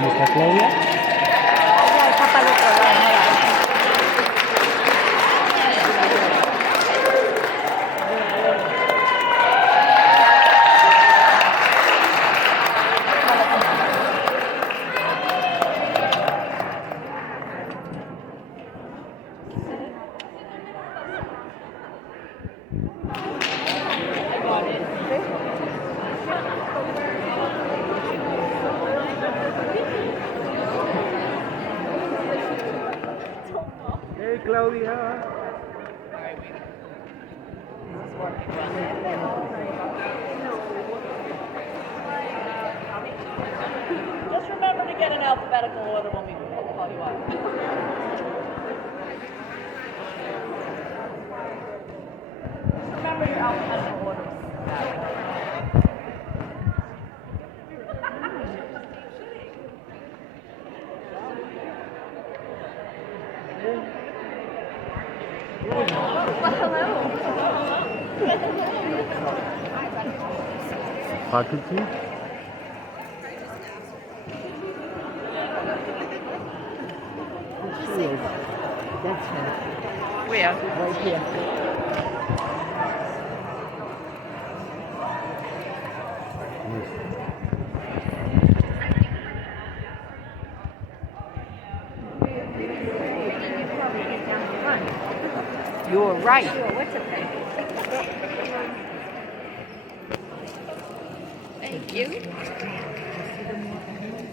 ¿Dónde está Claudia? Ya está para el otro lado, mira. Hey, Claudia. Just remember to get in alphabetical order when we call you up. Just remember your alphabetical order. Faculty? That's her. Where? Right here. You're right. Sure, what's it think? Thank you.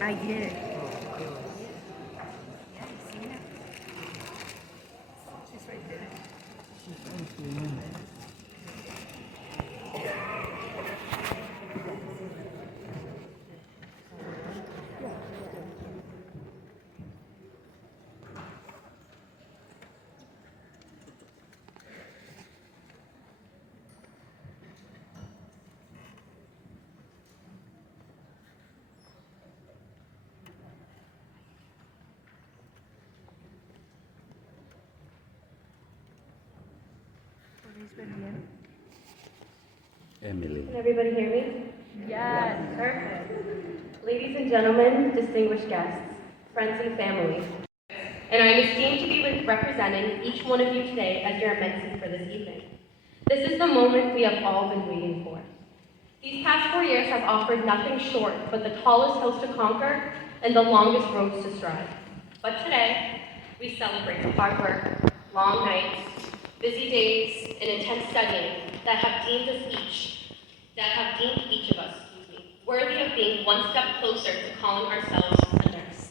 I did. She's right there. Emily. Can everybody hear me? Yes. Perfect. Ladies and gentlemen, distinguished guests, friends and family, and I am esteemed to be representing each one of you today as your immensity for this evening. This is the moment we have all been waiting for. These past 4 years have offered nothing short but the tallest hills to conquer and the longest roads to stride. But today, we celebrate the hard work, long nights, busy days, and intense studying that have deemed each of us, worthy of being one step closer to calling ourselves a nurse.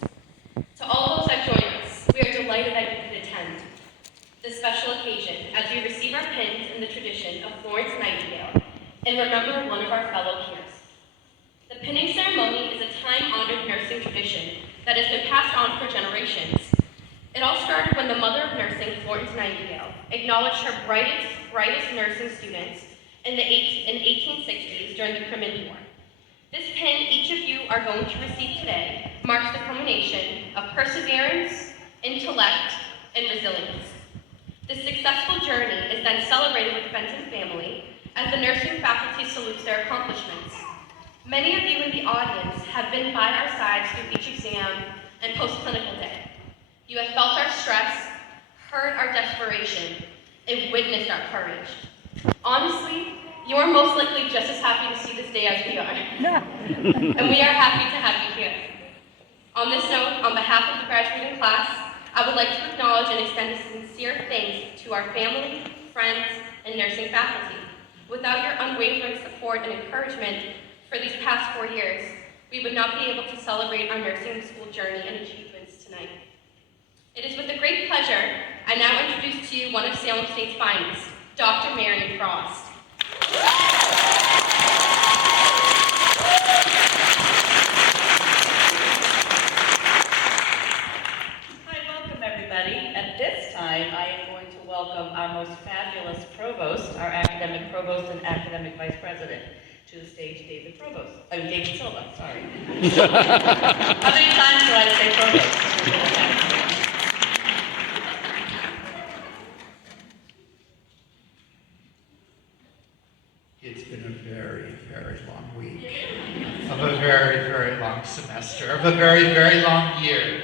To all those that join us, we are delighted that you could attend this special occasion as we receive our pins in the tradition of Florence Nightingale and remember one of our fellow peers. The pinning ceremony is a time-honored nursing tradition that has been passed on for generations. It all started when the mother of nursing, Florence Nightingale, acknowledged her brightest nursing students in the 1860s during the Crimean War. This pin each of you are going to receive today marks the culmination of perseverance, intellect, and resilience. This successful journey is then celebrated with friends and family as the nursing faculty salutes their accomplishments. Many of you in the audience have been by our sides through each exam and post-clinical day. You have felt our stress, heard our desperation, and witnessed our courage. Honestly, you are most likely just as happy to see this day as we are. And we are happy to have you here. On this note, on behalf of the graduating class, I would like to acknowledge and extend a sincere thanks to our family, friends, and nursing faculty. Without your unwavering support and encouragement for these past 4 years, we would not be able to celebrate our nursing school journey and achievements tonight. It is with a great pleasure I now introduce to you one of Salem State's finest, Dr. Marion Frost. Hi, welcome everybody. At this time, I am going to welcome our most fabulous provost, our academic provost and academic vice president. To the stage, David Silva, sorry. How many times do I say provost? It's been a very, very long week of a very, very long semester, of a very, very long year.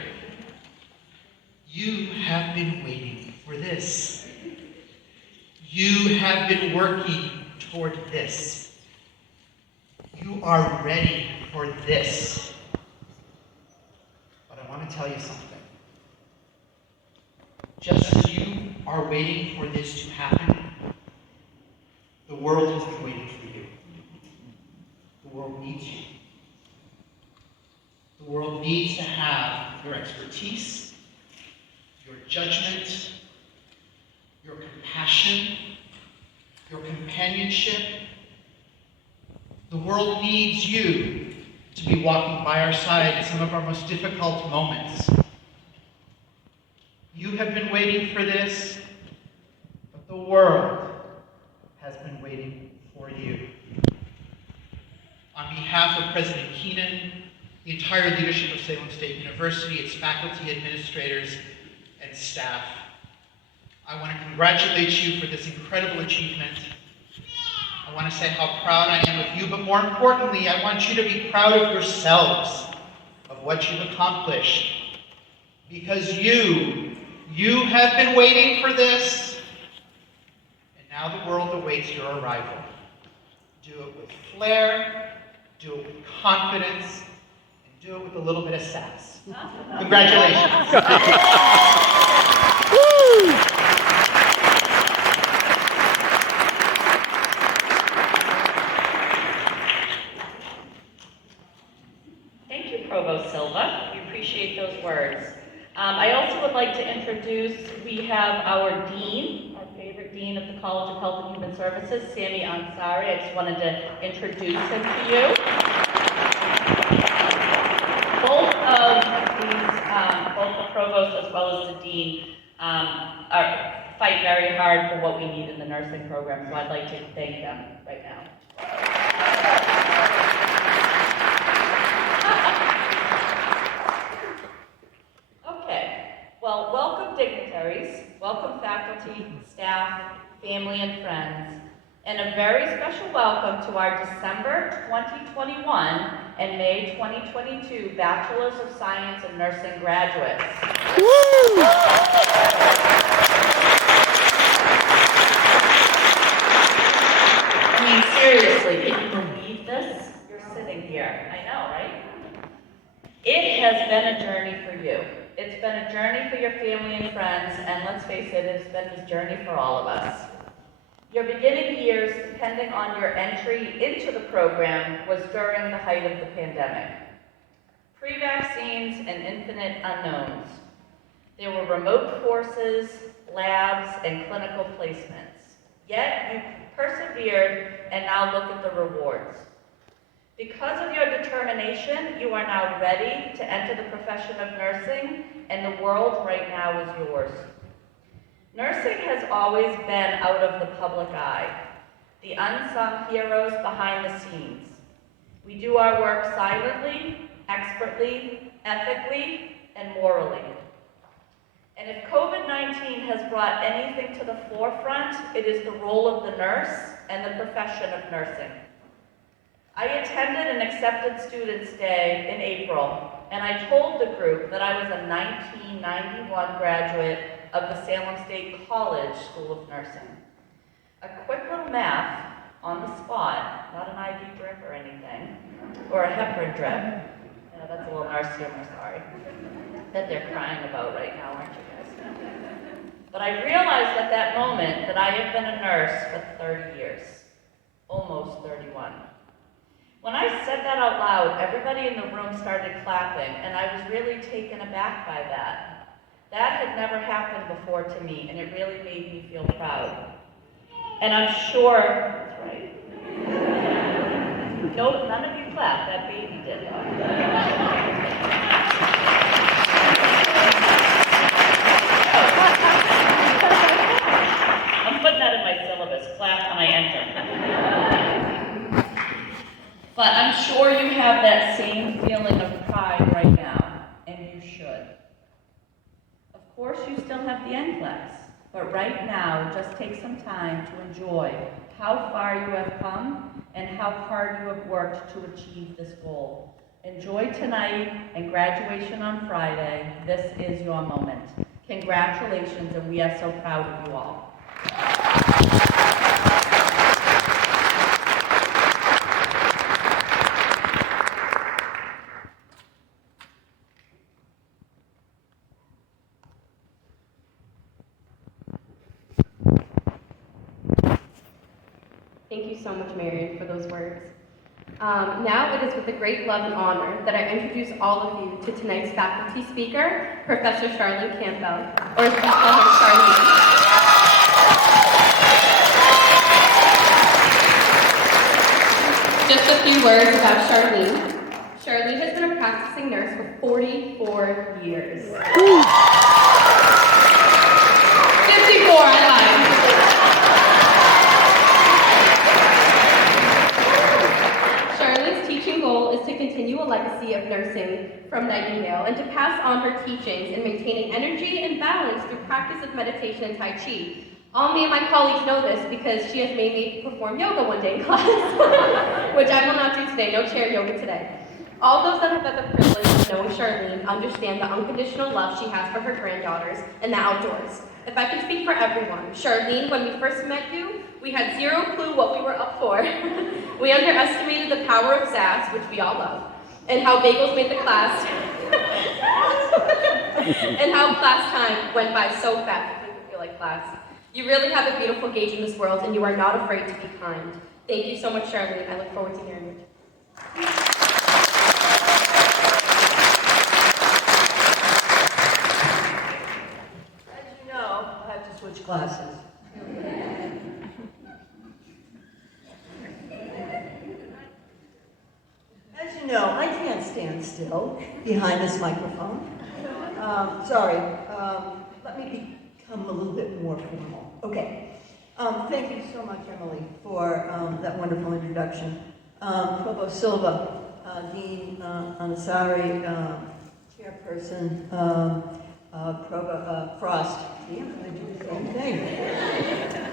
You have been waiting for this. You have been working toward this. You are ready for this. But I want to tell you something. Just as you are waiting for this to happen, the world has been waiting for you. The world needs you. The world needs to have your expertise, your judgment, your compassion, your companionship. The world needs you to be walking by our side in some of our most difficult moments. You have been waiting for this, but the world has been waiting for you. On behalf of President Keenan, the entire leadership of Salem State University, its faculty, administrators, and staff, I want to congratulate you for this incredible achievement. I want to say how proud I am of you, but more importantly, I want you to be proud of yourselves, of what you've accomplished. Because you have been waiting for this, and now the world awaits your arrival. Do it with flair, do it with confidence, and do it with a little bit of sass. Congratulations. Thank you, Provost Silva. We appreciate those words. I also would like to introduce, we have our dean, our favorite dean of the College of Health and Human Services, Sami Ansari. I just wanted to introduce him to you. Both the provost as well as the dean fight very hard for what we need in the nursing program, so I'd like to thank them right now. Well, welcome dignitaries, welcome faculty, staff, family, and friends, and a very special welcome to our December 2021 and May 2022 Bachelors of Science in Nursing graduates. Woo! I mean, seriously, can you believe this? You're sitting here. I know, right? It has been a journey for you. It's been a journey for your family and friends, and let's face it, it's been a journey for all of us. Your beginning years, depending on your entry into the program, was during the height of the pandemic. Pre-vaccines and infinite unknowns. There were remote courses, labs, and clinical placements. Yet you persevered, and now look at the rewards. Because of your determination, you are now ready to enter the profession of nursing, and the world right now is yours. Nursing has always been out of the public eye, the unsung heroes behind the scenes. We do our work silently, expertly, ethically, and morally. And if COVID-19 has brought anything to the forefront, it is the role of the nurse and the profession of nursing. I attended an accepted students' day in April, and I told the group that I was a 1991 graduate of the Salem State College School of Nursing. A quick little math on the spot, not an IV drip or anything, or a heparin drip. Yeah, that's a little nurse humor, sorry. That they're crying about right now, aren't you guys? But I realized at that moment that I have been a nurse for 30 years, almost 31. When I said that out loud, everybody in the room started clapping, and I was really taken aback by that. That had never happened before to me, and it really made me feel proud. And I'm sure, that's right. No, none of you clapped, that baby did I'm putting that in my syllabus, clap when I enter. But I'm sure you have that same feeling of pride right now, and you should. Of course, you still have the NCLEX, but right now, just take some time to enjoy how far you have come and how hard you have worked to achieve this goal. Enjoy tonight and graduation on Friday. This is your moment. Congratulations, and we are so proud of you all. Thank you so much, Marion, for those words. Now it is with a great love and honor that I introduce all of you to tonight's faculty speaker, Professor Charlene Campbell, or as we call her, Charlene. Just a few words about Charlene. Charlene has been a practicing nurse for 44 years. 54, I lied. Goal is to continue a legacy of nursing from Nightingale and to pass on her teachings in maintaining energy and balance through practice of meditation and Tai Chi. All me and my colleagues know this because she has made me perform yoga one day in class, which I will not do today, no chair yoga today. All those that have had the privilege of knowing Charlene understand the unconditional love she has for her granddaughters and the outdoors. If I can speak for everyone, Charlene, when we first met you, we had zero clue what we were up for. We underestimated the power of sass, which we all love, and how bagels made the class, and how class time went by so fast, it didn't feel like class. You really have a beautiful gauge in this world, and you are not afraid to be kind. Thank you so much, Charlene. I look forward to hearing you. Switch classes. As you know, I can't stand still behind this microphone. Let me become a little bit more formal. Okay. Thank you so much, Emily, for that wonderful introduction. Provost Silva, Dean Anasari, Chairperson, Frost. See, I'm going to do the same thing.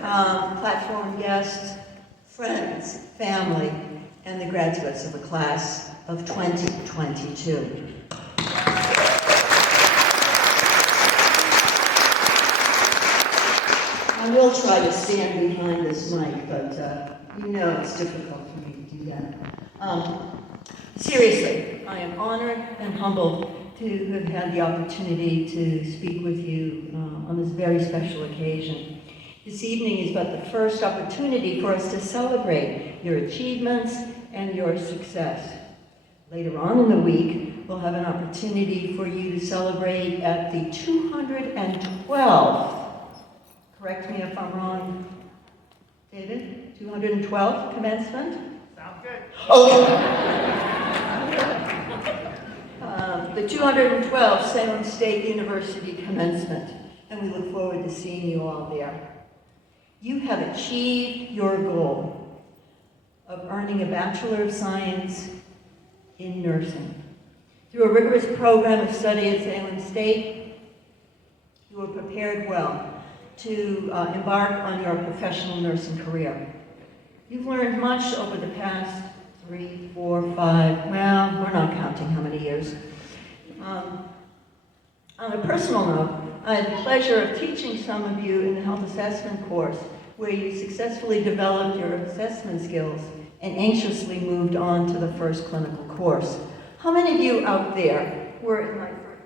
Platform guests, friends, family, and the graduates of the class of 2022. I will try to stand behind this mic, but you know it's difficult for me to do that. Seriously, I am honored and humbled to have had the opportunity to speak with you on this very special occasion. This evening is but the first opportunity for us to celebrate your achievements and your success. Later on in the week, we'll have an opportunity for you to celebrate at the 212th, correct me if I'm wrong, David, 212th commencement? Sounds good. Okay. The 212th Salem State University commencement, and we look forward to seeing you all there. You have achieved your goal of earning a Bachelor of Science in nursing. Through a rigorous program of study at Salem State, you were prepared well to embark on your professional nursing career. You've learned much over the past 3, 4, 5, well, we're not counting how many years. On a personal note, I had the pleasure of teaching some of you in the health assessment course, where you successfully developed your assessment skills and anxiously moved on to the first clinical course. How many of you out there were in my first?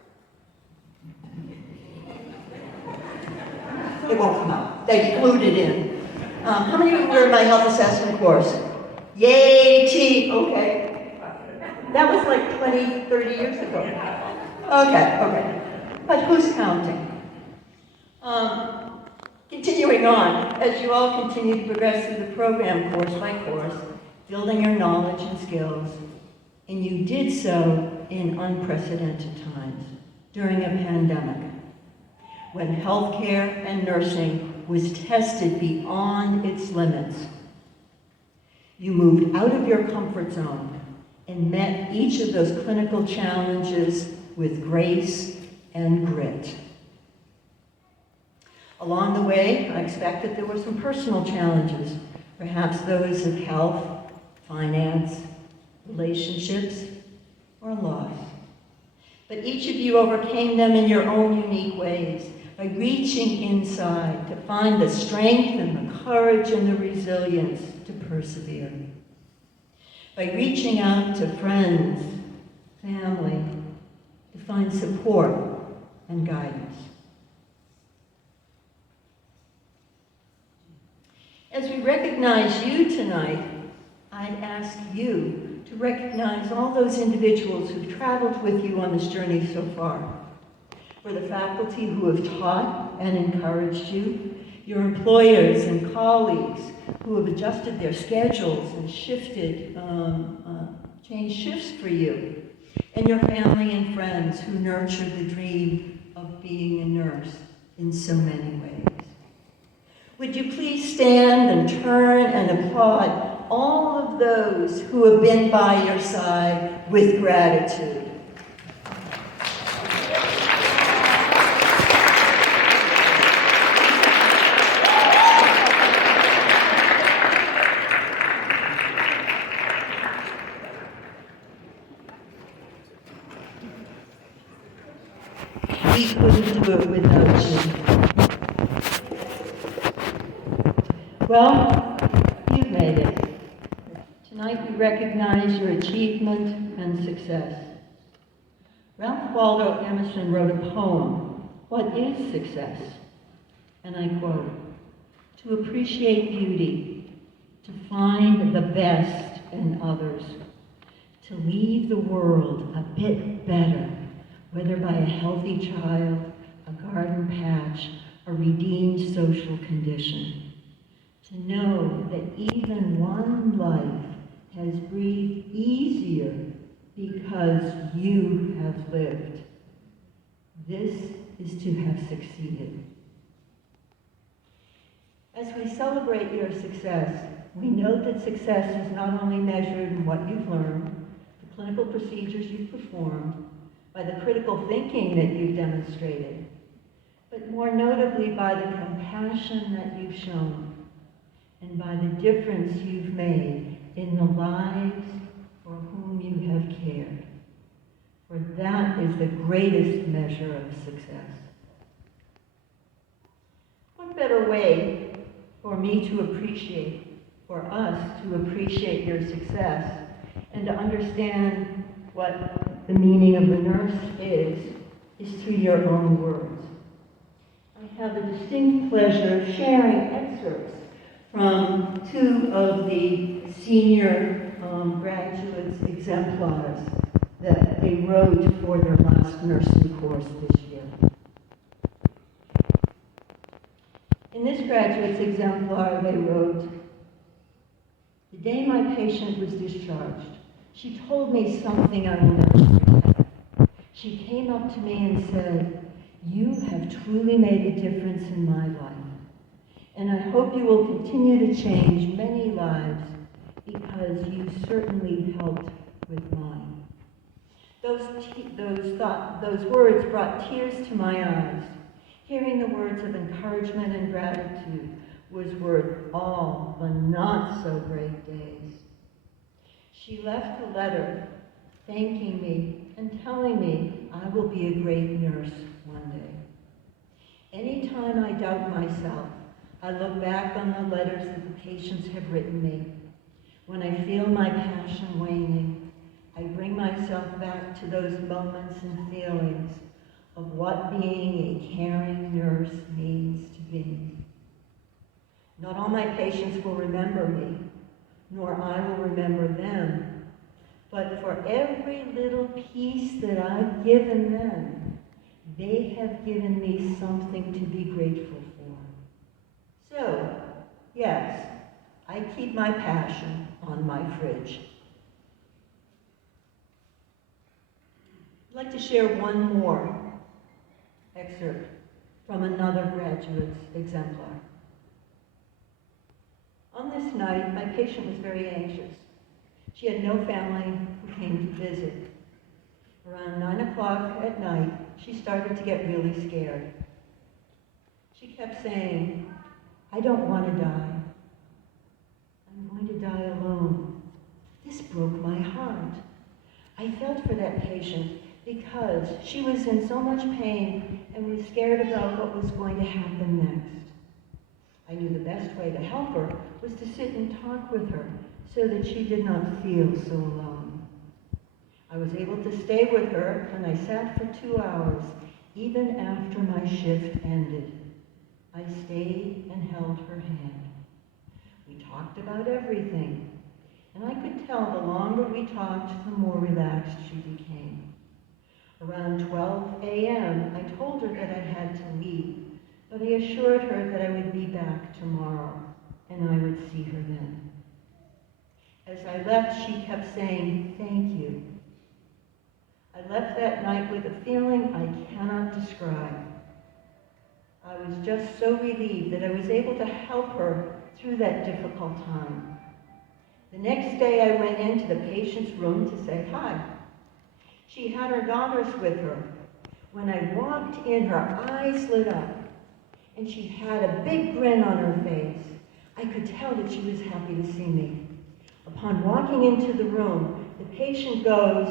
It won't come out. They glued it in. How many of you were in my health assessment course? Yay, T. Okay. That was like 20, 30 years ago. Okay. But who's counting? Continuing on, as you all continue to progress through the program course by course, building your knowledge and skills, and you did so in unprecedented times during a pandemic, when healthcare and nursing was tested beyond its limits. You moved out of your comfort zone and met each of those clinical challenges with grace and grit. Along the way, I expect that there were some personal challenges, perhaps those of health, finance, relationships, or loss. But each of you overcame them in your own unique ways, by reaching inside to find the strength and the courage and the resilience to persevere. By reaching out to friends, family, to find support and guidance. As we recognize you tonight, I'd ask you to recognize all those individuals who've traveled with you on this journey so far. For the faculty who have taught and encouraged you, your employers and colleagues who have adjusted their schedules and changed shifts for you, and your family and friends who nurtured the dream of being a nurse in so many ways. Would you please stand and turn and applaud all of those who have been by your side with gratitude. We couldn't do it without you. Well, you've made it. Tonight we recognize your achievement and success. Ralph Waldo Emerson wrote a poem, "What is Success?" And I quote, "To appreciate beauty, to find the best in others, to leave the world a bit better, whether by a healthy child, a garden patch, a redeemed social condition. To know that even one life has breathed easier because you have lived. This is to have succeeded." As we celebrate your success, we note that success is not only measured in what you've learned, the clinical procedures you've performed, by the critical thinking that you've demonstrated, but more notably by the compassion that you've shown and by the difference you've made in the lives for whom you have cared. For that is the greatest measure of success. What better way for me to appreciate, for us to appreciate your success and to understand what the meaning of the nurse is through your own words. I have the distinct pleasure of sharing excerpts from two of the senior graduates' exemplars that they wrote for their last nursing course this year. In this graduate's exemplar, they wrote, "The day my patient was discharged, she told me something I will never forget. She came up to me and said, 'You have truly made a difference in my life, and I hope you will continue to change many lives because you certainly helped with mine.'" Those words brought tears to my eyes. Hearing the words of encouragement and gratitude was worth all the not-so-great days. She left a letter thanking me and telling me I will be a great nurse one day. Anytime I doubt myself, I look back on the letters that the patients have written me. When I feel my passion waning, I bring myself back to those moments and feelings of what being a caring nurse means to me. Not all my patients will remember me, nor I will remember them, but for every little piece that I've given them, they have given me something to be grateful for. So, yes, I keep my passion on my fridge. I'd like to share one more excerpt from another graduate's exemplar. On this night, my patient was very anxious. She had no family who came to visit. Around 9 o'clock at night, she started to get really scared. She kept saying, "I don't want to die. I'm going to die alone. This broke my heart. I felt for that patient because she was in so much pain and was scared about what was going to happen next. I knew the best way to help her was to sit and talk with her so that she did not feel so alone. I was able to stay with her and I sat for 2 hours, even after my shift ended. I stayed and held her hand. We talked about everything, and I could tell the longer we talked, the more relaxed she became. Around 12 a.m., I told her that I had to leave, but I assured her that I would be back tomorrow, and I would see her then. As I left, she kept saying, "Thank you." I left that night with a feeling I cannot describe. I was just so relieved that I was able to help her through that difficult time. The next day, I went into the patient's room to say hi. She had her daughters with her. When I walked in, her eyes lit up, and she had a big grin on her face. I could tell that she was happy to see me. Upon walking into the room, the patient goes,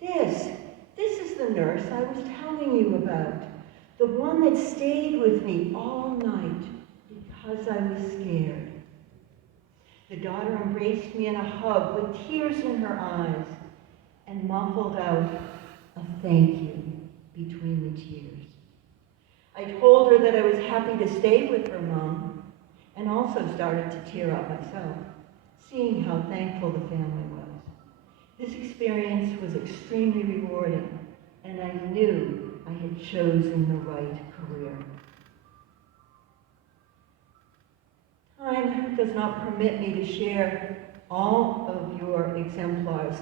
This is the nurse I was telling you about, the one that stayed with me all night because I was scared." The daughter embraced me in a hug with tears in her eyes and muffled out a thank you between the tears. I told her that I was happy to stay with her mom and also started to tear up myself, seeing how thankful the family was. This experience was extremely rewarding, and I knew I had chosen the right career. Time does not permit me to share all of your exemplars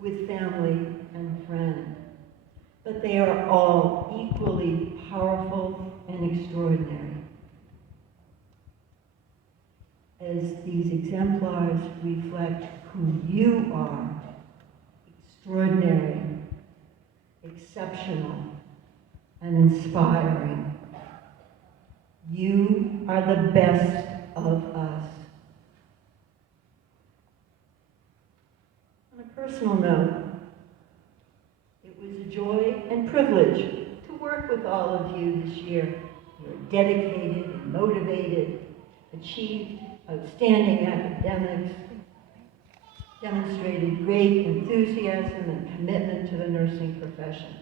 with family and friends, but they are all equally powerful and extraordinary. As these exemplars reflect who you are, extraordinary, exceptional, and inspiring. You are the best of us. On a personal note, it was a joy and privilege to work with all of you this year. You're dedicated and motivated, achieved outstanding academics, demonstrated great enthusiasm and commitment to the nursing profession.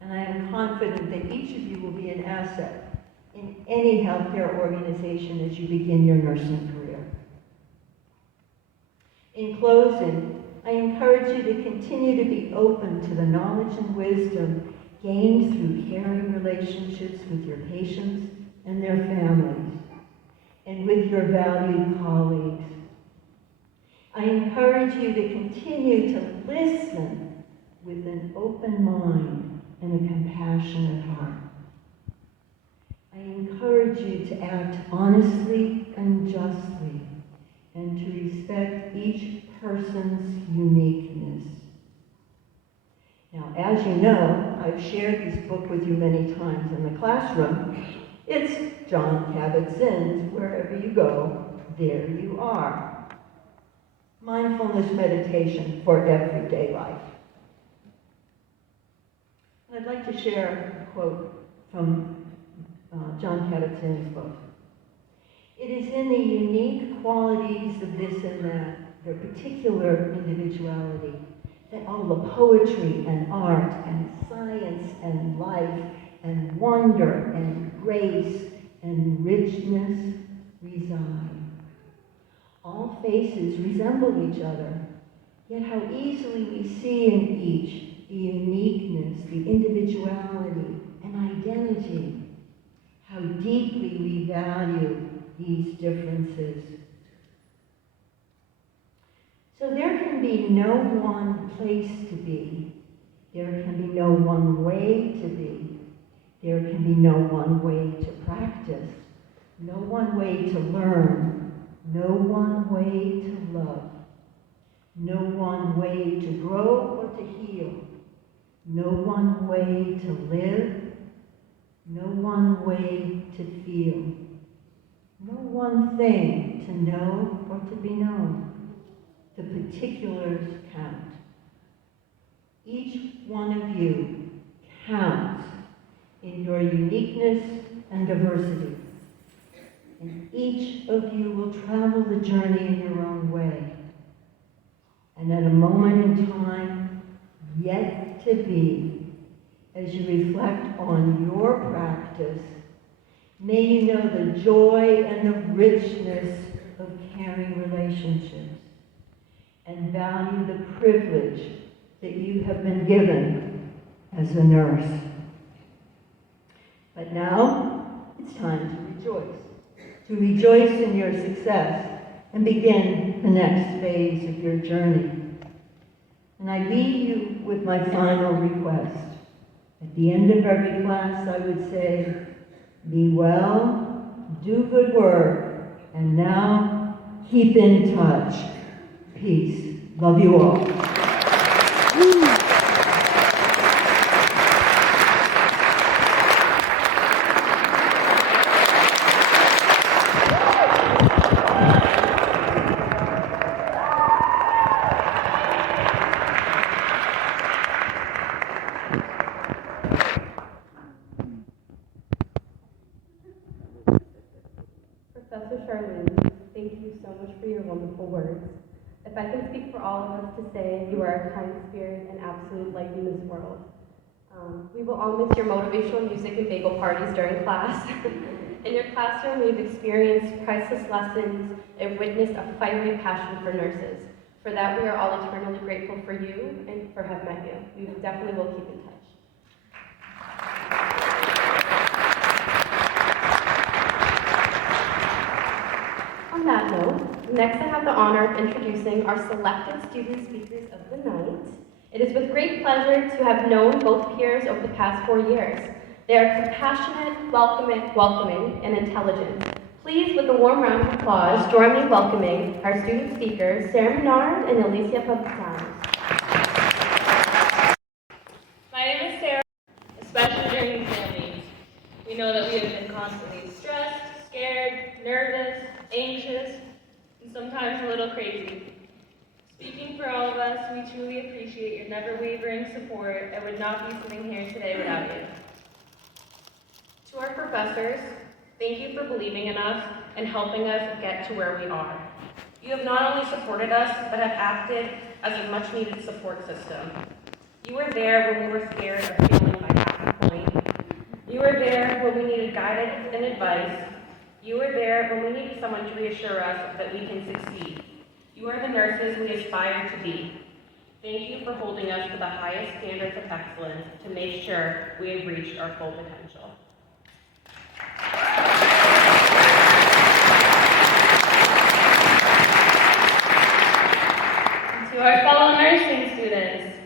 And I am confident that each of you will be an asset in any healthcare organization as you begin your nursing career. In closing, I encourage you to continue to be open to the knowledge and wisdom gained through caring relationships with your patients and their families, and with your valued colleagues. I encourage you to continue to listen with an open mind and a compassionate heart. I encourage you to act honestly and justly, and to respect each person's uniqueness. Now, as you know, I've shared this book with you many times in the classroom. It's John Kabat-Zinn's Wherever You Go, There You Are. Mindfulness meditation for everyday life. And I'd like to share a quote from John Kabat-Zinn's book. It is in the unique qualities of this and that, their particular individuality, that all the poetry and art and science and life and wonder and grace and richness reside. All faces resemble each other, yet how easily we see in each the uniqueness, the individuality, and identity. How deeply we value these differences. So there can be no one place to be. There can be no one way to be. There can be no one way to practice. No one way to learn. No one way to love. No one way to grow or to heal. No one way to live. No one way to feel. No one thing to know or to be known. The particulars count. Each one of you counts in your uniqueness and diversity. And each of you will travel the journey in your own way. And at a moment in time yet to be, as you reflect on your practice, may you know the joy and the richness of caring relationships and value the privilege that you have been given as a nurse. But now it's time to rejoice in your success and begin the next phase of your journey. And I leave you with my final request. At the end of every class, I would say, be well, do good work, and now keep in touch. Peace. Love you all. Professor Charlene, thank you so much for your wonderful words. If I can speak for all of us to say, you are a kind spirit and absolute light in this world. We will all miss your motivational music and bagel parties during class. In your classroom, we've experienced priceless lessons and witnessed a fiery passion for nurses. For that, we are all eternally grateful for you and for have met you. We definitely will keep in touch. On that note, next I have the honor of introducing our selected student speakers of the night. It is with great pleasure to have known both peers over the past 4 years. They are compassionate, welcoming, and intelligent. Please, with a warm round of applause, join me in welcoming our student speakers, Sarah Menard and Alicia Papatano. My name is Sarah. Especially during exam weeks, we know that we have been constantly stressed, scared, nervous, anxious, and sometimes a little crazy. Speaking for all of us, we truly appreciate your never-wavering support and would not be sitting here today without you. To our professors, thank you for believing in us and helping us get to where we are. You have not only supported us, but have acted as a much-needed support system. You were there when we were scared of failing by half a point. You were there when we needed guidance and advice. You were there when we needed someone to reassure us that we can succeed. You are the nurses we aspire to be. Thank you for holding us to the highest standards of excellence to make sure we have reached our full potential. And to our fellow nursing students,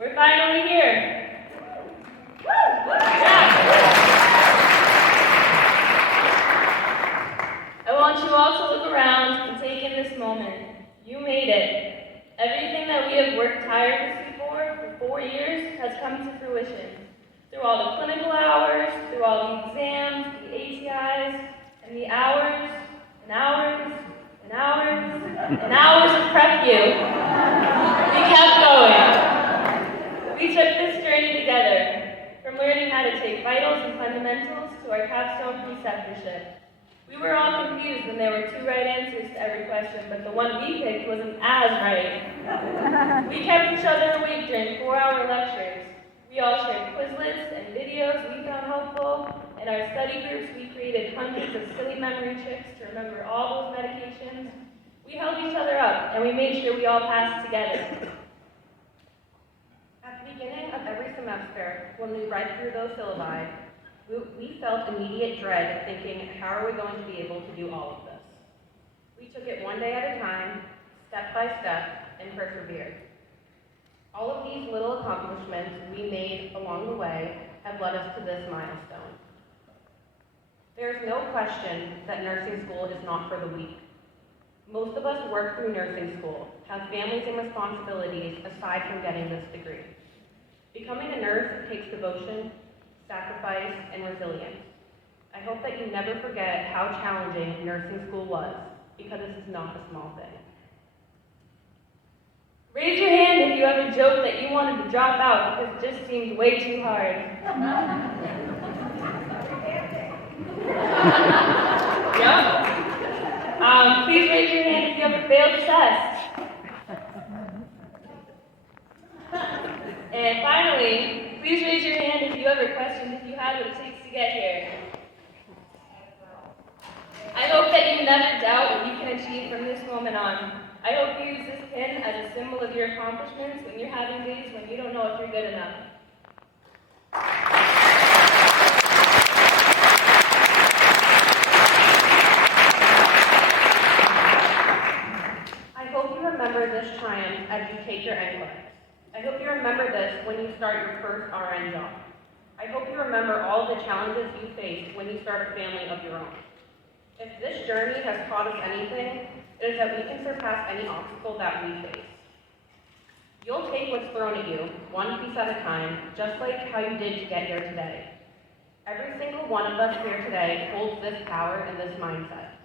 we're finally here. Yeah. I want you all to look around and take in this moment. You made it. Everything that we have worked tirelessly for 4 years has come to fruition. Through all the clinical hours, through all the exams, the ATIs, and the hours, and hours, and hours, and hours of prep you, we kept going. We took this journey together, from learning how to take vitals and fundamentals to our capstone preceptorship. We were all confused when there were 2 right answers to every question, but the one we picked wasn't as right. We kept each other awake during 4-hour lectures. We all shared Quizlets and videos we found helpful. In our study groups, we created hundreds of silly memory tricks to remember all those medications. We held each other up, and we made sure we all passed together. At the beginning of every semester, when we read through those syllabi, we felt immediate dread, thinking, how are we going to be able to do all of this? We took it one day at a time, step by step, and persevered. All of these little accomplishments we made along the way have led us to this milestone. There is no question that nursing school is not for the weak. Most of us work through nursing school, have families and responsibilities aside from getting this degree. Becoming a nurse takes devotion, sacrifice, and resilience. I hope that you never forget how challenging nursing school was, because this is not a small thing. Raise your hand if you ever joked that you wanted to drop out because it just seemed way too hard. Yep. Please raise your hand if you ever failed a test. And finally, please raise your hand if you ever questioned if you had what it takes to get here. I hope that you never doubt what you can achieve from this moment on. I hope you use this pin as a symbol of your accomplishments when you're having days when you don't know if you're good enough. I hope you remember this triumph as you take your NCLEX. I hope you remember this when you start your first RN job. I hope you remember all the challenges you faced when you start a family of your own. If this journey has taught us anything, it is that we can surpass any obstacle that we face. You'll take what's thrown at you, one piece at a time, just like how you did to get here today. Every single one of us here today holds this power and this mindset.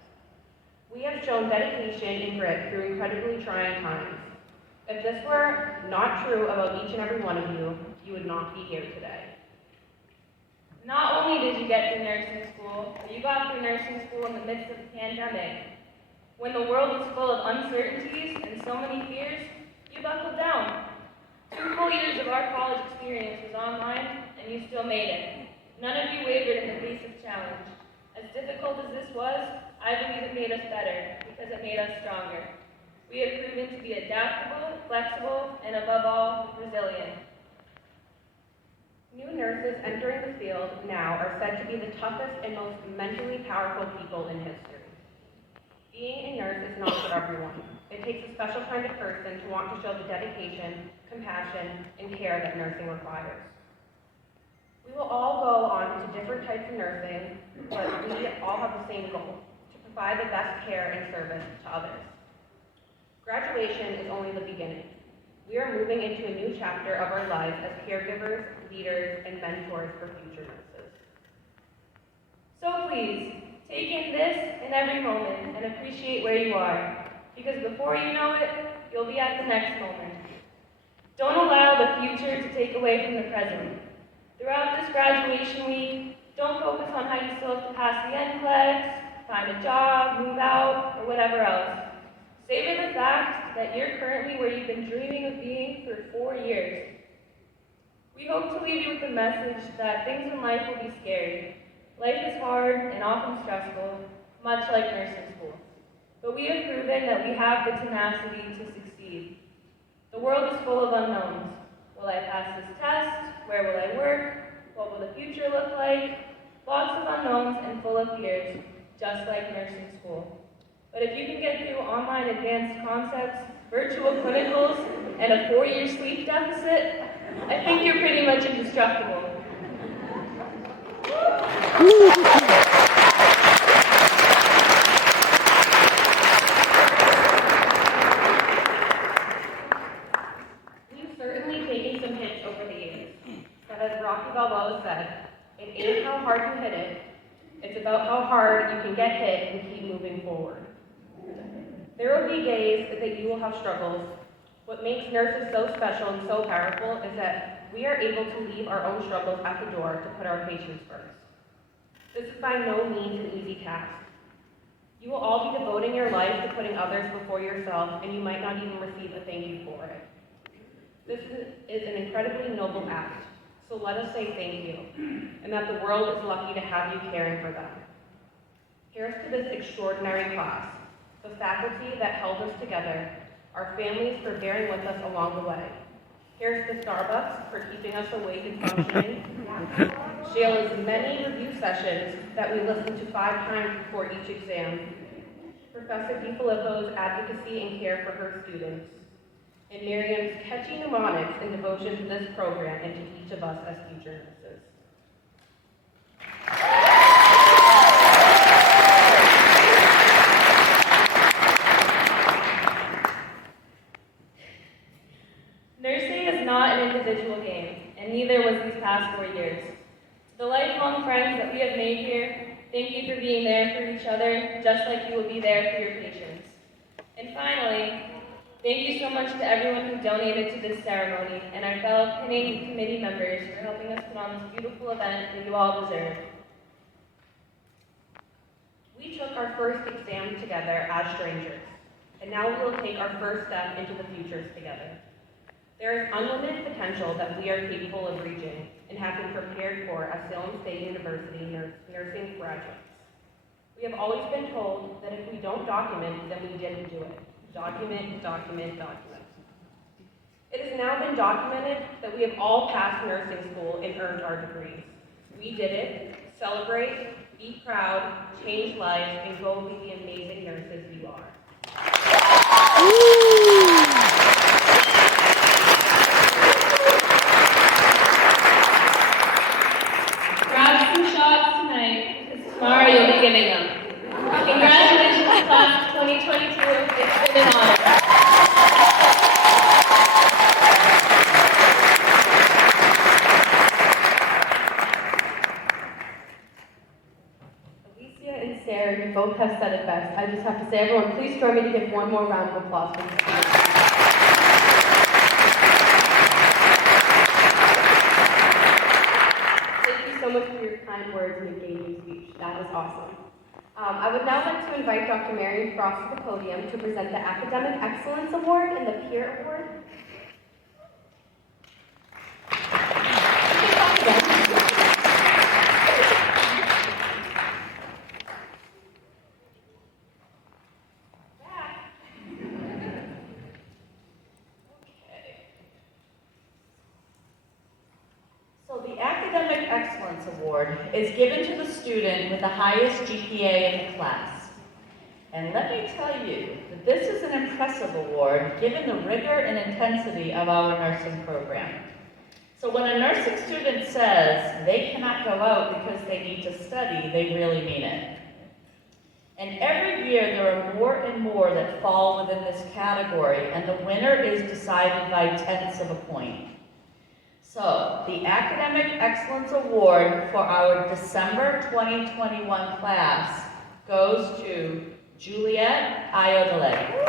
We have shown dedication and grit through incredibly trying times. If this were not true about each and every one of you, you would not be here today. Not only did you get through nursing school, but you got through nursing school in the midst of the pandemic. When the world was full of uncertainties and so many fears, you buckled down. 2 full years of our college experience was online, and you still made it. None of you wavered in the face of challenge. As difficult as this was, I believe it made us better, because it made us stronger. We have proven to be adaptable, flexible, and above all, resilient. New nurses entering the field now are said to be the toughest and most mentally powerful people in history. Being a nurse is not for everyone. It takes a special kind of person to want to show the dedication, compassion, and care that nursing requires. We will all go on to different types of nursing, but we all have the same goal, to provide the best care and service to others. Graduation is only the beginning. We are moving into a new chapter of our lives as caregivers, leaders, and mentors for future nurses. So please, take in this and every moment and appreciate where you are, because before you know it, you'll be at the next moment. Don't allow the future to take away from the present. Throughout this graduation week, don't focus on how you still have to pass the NCLEX, find a job, move out, or whatever else. Savor the fact that you're currently where you've been dreaming of being for 4 years. We hope to leave you with the message that things in life will be scary. Life is hard and often stressful, much like nursing school. But we have proven that we have the tenacity to succeed. The world is full of unknowns. Will I pass this test? Where will I work? What will the future look like? Lots of unknowns and full of fears, just like nursing school. But if you can get through online advanced concepts, virtual clinicals, and a 4-year sleep deficit, I think you're pretty much indestructible. We've certainly taken some hits over the years, but as Rocky Balboa said, it ain't how hard you hit it, it's about how hard you can get hit and keep moving forward. There will be days that you will have struggles. What makes nurses so special and so powerful is that we are able to leave our own struggles at the door to put our patients first. This is by no means an easy task. You will all be devoting your life to putting others before yourself, and you might not even receive a thank you for it. This is an incredibly noble act, so let us say thank you, and that the world is lucky to have you caring for them. Here's to this extraordinary class, the faculty that held us together, our families for bearing with us along the way. Here's to Starbucks for keeping us awake and functioning. Shayla's many review sessions that we listened to 5 times before each exam. Professor DiFilippo's advocacy and care for her students. And Miriam's catchy mnemonics and devotion to this program and to each of us as future nurses. Nursing is not an individual game, and neither was these past 4 years. To the lifelong friends that we have made here, thank you for being there for each other, just like you will be there for your patients. And finally, Thank you so much to everyone who donated to this ceremony and our fellow pinning committee members for helping us put on this beautiful event that you all deserve. We took our first exam together as strangers, and now we will take our first step into the futures together. There is unlimited potential that we are capable of reaching and have been prepared for as Salem State University nursing graduates. We have always been told that if we don't document, then we didn't do it. Document, document, document. It has now been documented that we have all passed nursing school and earned our degrees. We did it. Celebrate, be proud, change lives, and go be the amazing nurses you are. Grab some shots tonight, because tomorrow you'll be giving them. Congratulations, class of 2022. It's been an honor. And Sarah, you both have said it best. I just have to say, everyone, please join me to give one more round of applause for this speech. Thank you so much for your kind words and engaging speech. That was awesome. I would now like to invite Dr. Marion Frost to the podium to present the Academic Excellence Award and the Peer Award. So the Academic Excellence Award is given to the student with the highest GPA in the class. And let me tell you that this is an impressive award given the rigor and intensity of our nursing program. So when a nursing student says they cannot go out because they need to study, they really mean it. And every year there are more and more that fall within this category, and the winner is decided by tenths of a point. So, the Academic Excellence Award for our December 2021 class goes to Juliet Iodele.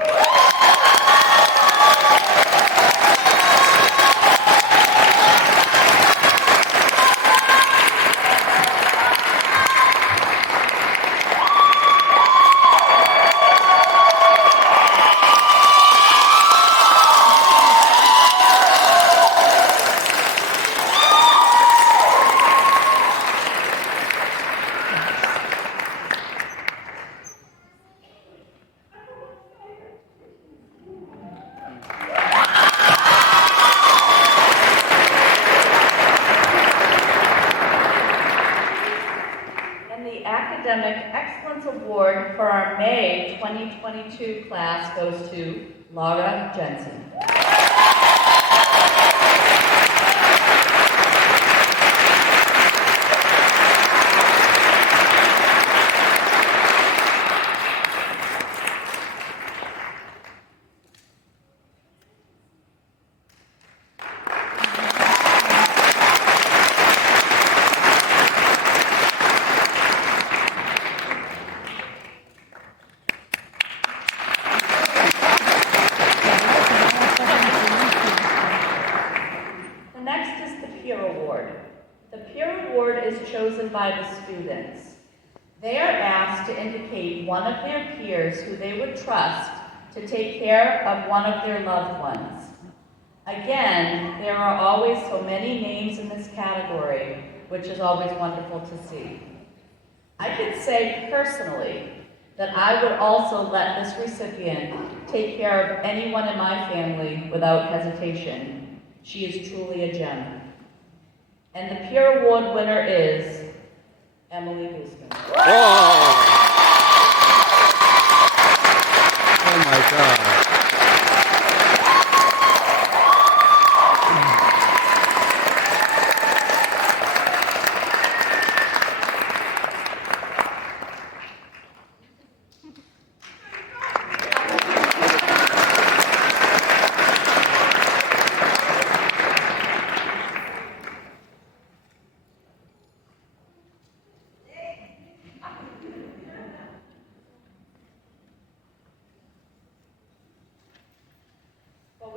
Academic Excellence Award for our May 2022 class goes to Laura Jensen. By the students. They are asked to indicate one of their peers who they would trust to take care of one of their loved ones. Again, there are always so many names in this category, which is always wonderful to see. I can say personally that I would also let this recipient take care of anyone in my family without hesitation. She is truly a gem. And the peer award winner is Emily Guzman. Oh my God.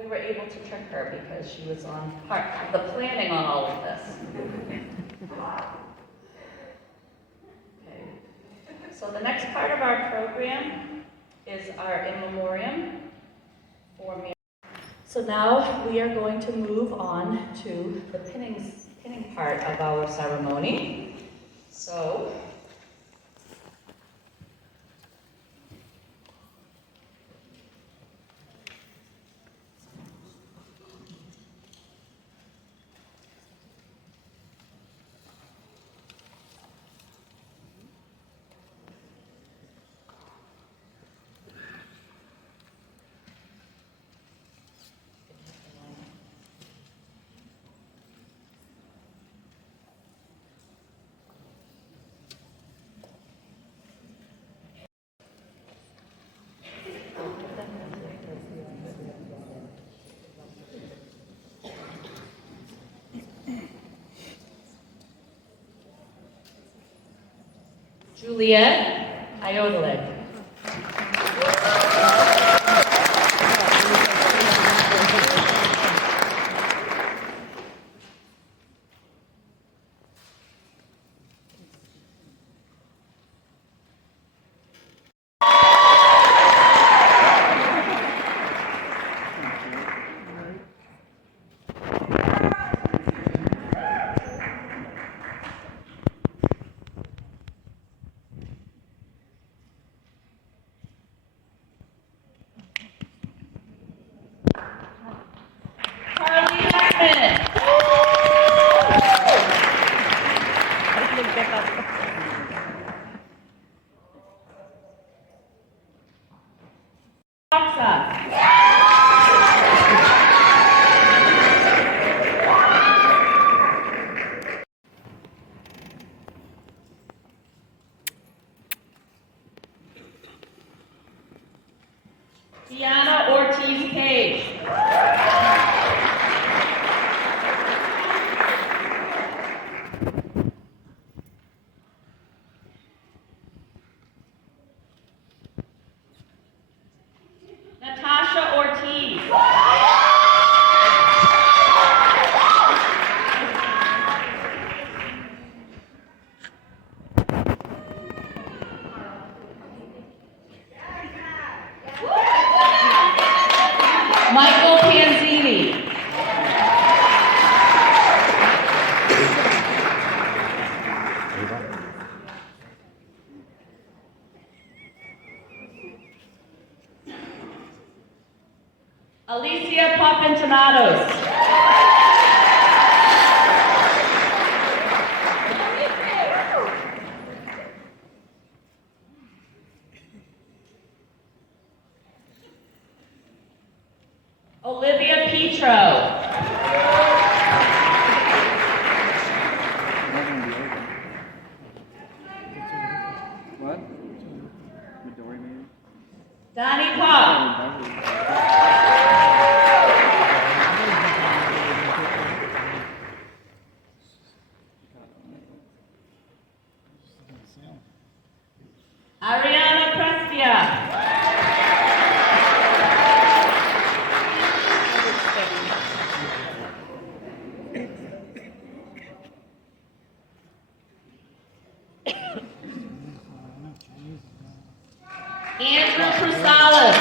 we were able to trick her because she was on part of the planning on all of this. Okay. So the next part of our program is our in memoriam for Mary. So now we are going to move on to the pinning part of our ceremony. So Juliet Iodolid. Diana Ortiz Cage. Natasha Ortiz. Michael Panzini. Alicia Papantanados. Olivia Petro. What? Midori maybe? Donnie Pop. Ariana Prestia. Andrew Crusalis.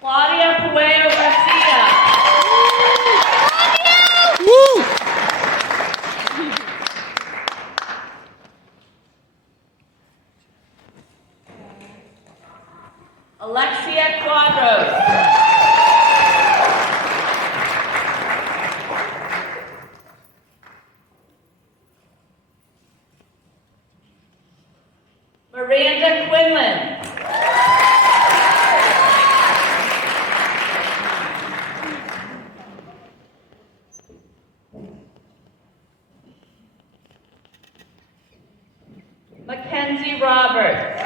Claudia Puello Garcia. Alexia Quadros. Miranda Quinlan. Mackenzie Roberts.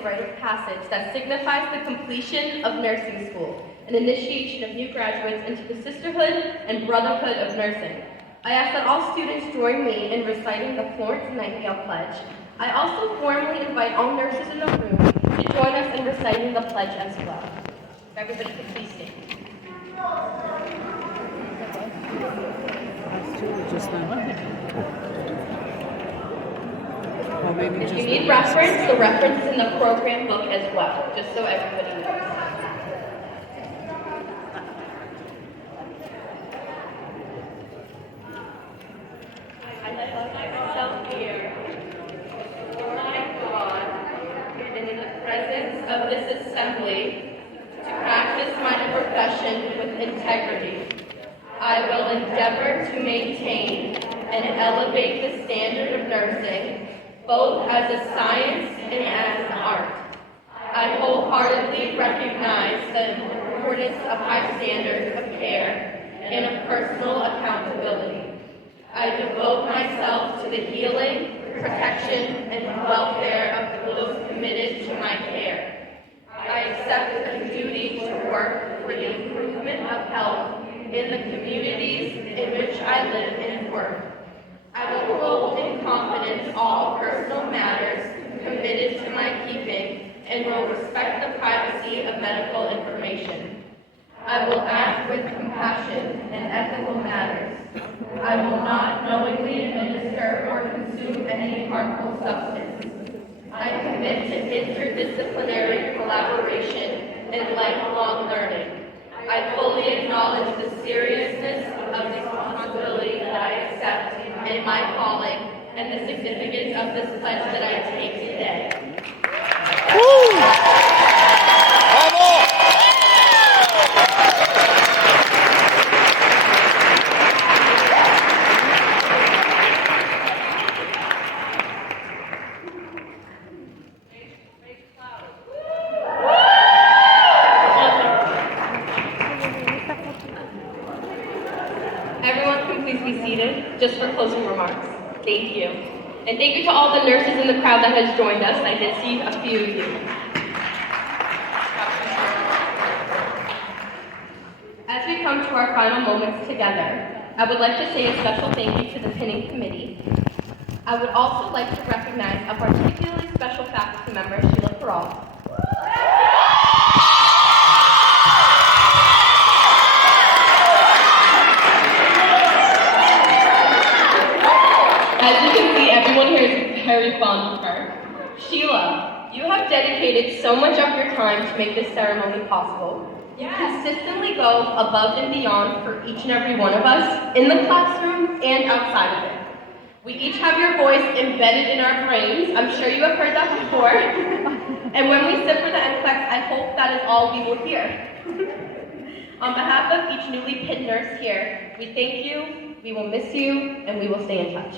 a rite of passage that signifies the completion of nursing school, an initiation of new graduates into the sisterhood and brotherhood of nursing. I ask that all students join me in reciting the Florence Nightingale Pledge. I also formally invite all nurses in the room to join us in reciting the pledge as well. If everybody could please stand. If you need reference, the reference is in the program book as well, just so everybody knows. I love myself here, before my God, and in the presence of this assembly, to practice my profession with integrity. I will endeavor to maintain and elevate the standard of nursing, both as a science and as an art. I wholeheartedly recognize the importance of high standards of care and of personal accountability. I devote myself to the healing, protection, and welfare of those committed to my care. I accept the duty to work for the improvement of health in the communities in which I live and work. I will hold in confidence all personal matters committed to my keeping and will respect the privacy of medical information. I will act with compassion in ethical matters. I will not knowingly administer or consume any harmful substance. I commit to interdisciplinary collaboration and lifelong learning. I fully acknowledge the seriousness of the responsibility that I accept in my calling and the significance of this pledge that I take today. Everyone can please be seated, just for closing remarks. Thank you. And thank you to all the nurses in the crowd that has joined us. I did see a few of you. As we come to our final moments together, I would like to say a special thank you to the pinning committee. I would also like to recognize a particularly special faculty member, Sheila Peralta. As you can see, everyone here is very fond of her. Sheila, you have dedicated so much of your time to make this ceremony possible. You consistently go above and beyond for each and every one of us, in the classroom and outside of it. We each have your voice embedded in our brains. I'm sure you have heard that before. And when we sit for the NCLEX, I hope that is all we will hear. On behalf of each newly pinned nurse here, we thank you, we will miss you, and we will stay in touch.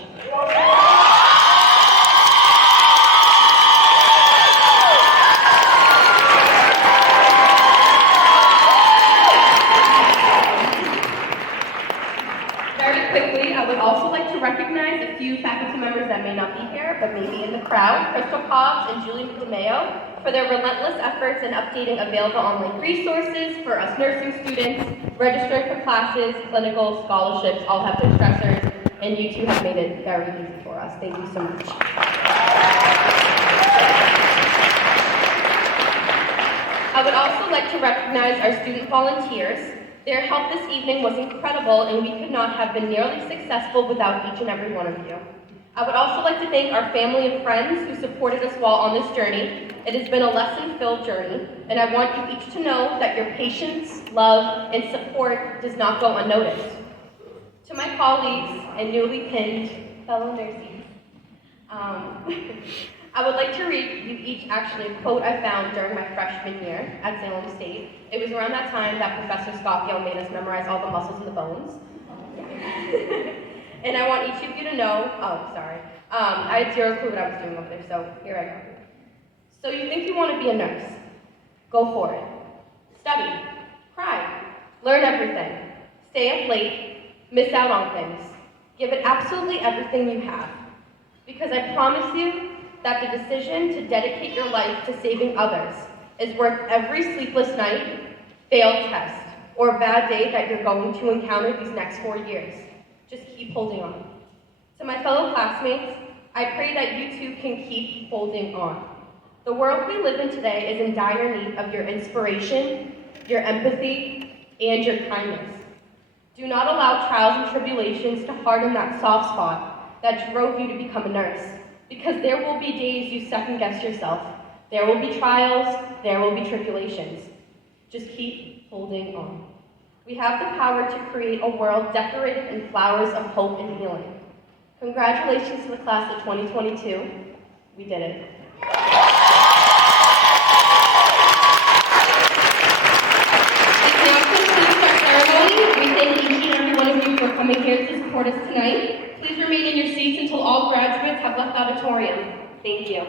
Very quickly, I would also like to recognize a few faculty members that may not be here, but may be in the crowd, Crystal Cobbs and Julie McLemeo, for their relentless efforts in updating available online resources for us nursing students, registering for classes, clinical, scholarships, all have their stressors, and you two have made it very easy for us. Thank you so much. I would also like to recognize our student volunteers. Their help this evening was incredible, and we could not have been nearly successful without each and every one of you. I would also like to thank our family and friends who supported us while on this journey. It has been a lesson-filled journey, and I want you each to know that your patience, love, and support does not go unnoticed. To my colleagues and newly pinned fellow nurses, I would like to read you each actually a quote I found during my freshman year at Salem State. It was around that time that Professor Scott Gill made us memorize all the muscles in the bones. And I want each of you to know, I had zero clue what I was doing over there, so here I go. So you think you want to be a nurse? Go for it. Study, cry, learn everything, stay up late, miss out on things. Give it absolutely everything you have. Because I promise you, that the decision to dedicate your life to saving others is worth every sleepless night, failed test, or bad day that you're going to encounter these next 4 years. Just keep holding on. To my fellow classmates, I pray that you too can keep holding on. The world we live in today is in dire need of your inspiration, your empathy, and your kindness. Do not allow trials and tribulations to harden that soft spot that drove you to become a nurse, because there will be days you second-guess yourself. There will be trials, there will be tribulations. Just keep holding on. We have the power to create a world decorated in flowers of hope and healing. Congratulations to the class of 2022. We did it. This now concludes our ceremony. We thank each and every one of you for coming here to support us tonight. Please remain in your seats until all graduates have left the auditorium. Thank you.